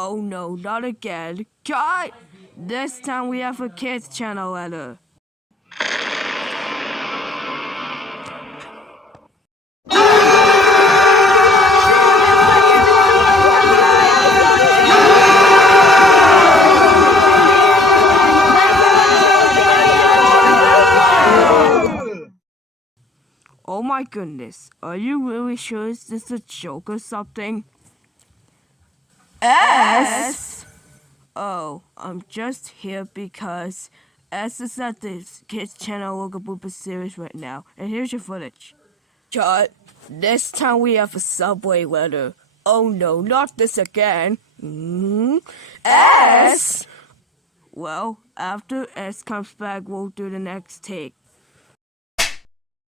Oh no, not again. Cut! This time we have a kids channel letter. Oh my goodness, are you really sure is this a joke or something? S? Oh, I'm just here because S is at this kids channel local blooper series right now, and here's your footage. Cut. This time we have a subway letter. Oh no, not this again. S? Well, after S comes back, we'll do the next take.